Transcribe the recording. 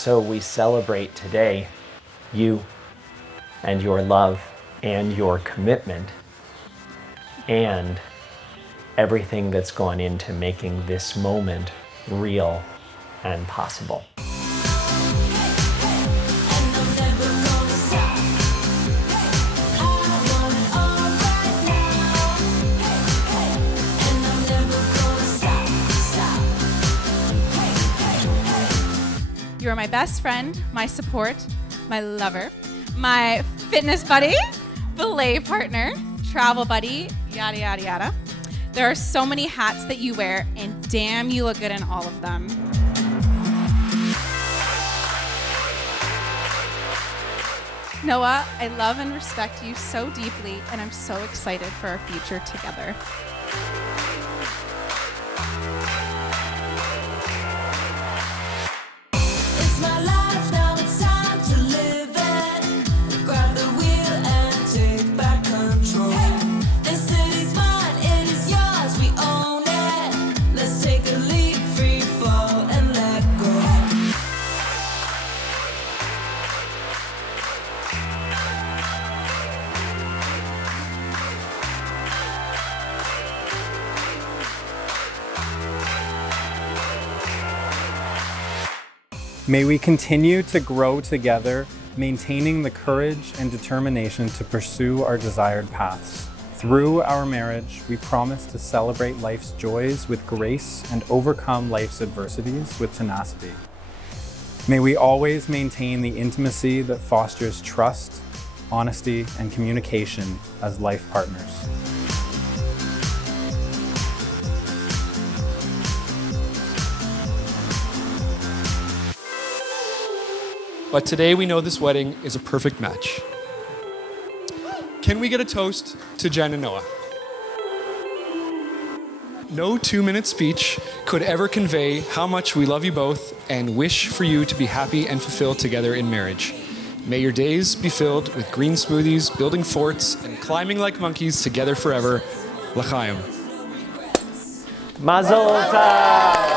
so we celebrate today you and your love and your commitment and everything that's gone into making this moment real and possible. You are my best friend, my support, my lover, my fitness buddy, belay partner, travel buddy, yada, yada, yada. There are so many hats that you wear, and damn, you look good in all of them. Noah, I love and respect you so deeply, and I'm so excited for our future together. May we continue to grow together, maintaining the courage and determination to pursue our desired paths. Through our marriage, we promise to celebrate life's joys with grace and overcome life's adversities with tenacity. May we always maintain the intimacy that fosters trust, honesty, and communication as life partners. But today we know this wedding is a perfect match. Can we get a toast to Jen and Noah? No 2-minute speech could ever convey how much we love you both and wish for you to be happy and fulfilled together in marriage. May your days be filled with green smoothies, building forts, and climbing like monkeys together forever. L'chaim. Mazel tov!